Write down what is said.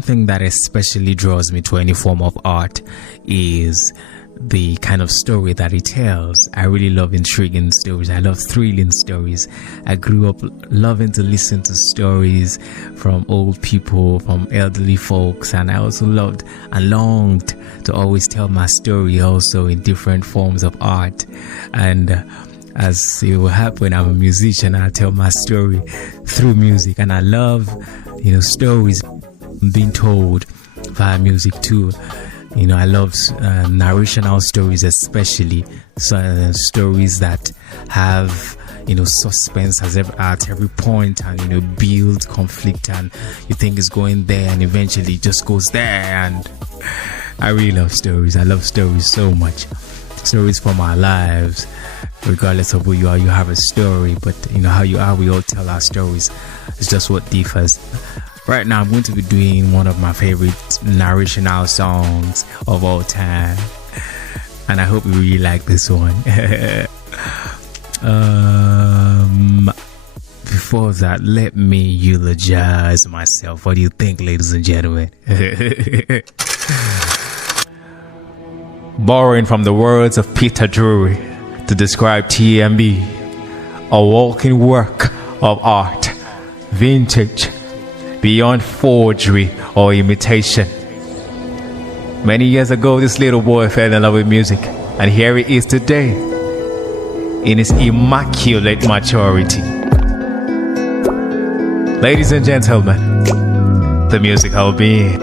One thing that especially draws me to any form of art is the kind of story that it tells. I really love intriguing stories. I love thrilling stories. I grew up loving to listen to stories from old people, from elderly folks, and I also loved and longed to always tell my story also in different forms of art. And as it will happen, I'm a musician. I tell my story through music, and I love, stories being told via music too. I love narrational stories, especially stories that have suspense at every point, and build conflict, and you think it's going there and eventually it just goes there. And I really love stories. I love stories so much. Stories from our lives, regardless of who you are, you have a story. But how you are, we all tell our stories. It's just what differs. Right now, I'm going to be doing one of my favorite narrational songs of all time, and I hope you really like this one. Before that, let me eulogize myself. What do you think, ladies and gentlemen? Borrowing from the words of Peter Drury to describe TMB, a walking work of art, vintage, beyond forgery or imitation. Many years ago, this little boy fell in love with music, and here he is today, in his immaculate maturity. Ladies and gentlemen, the musical being.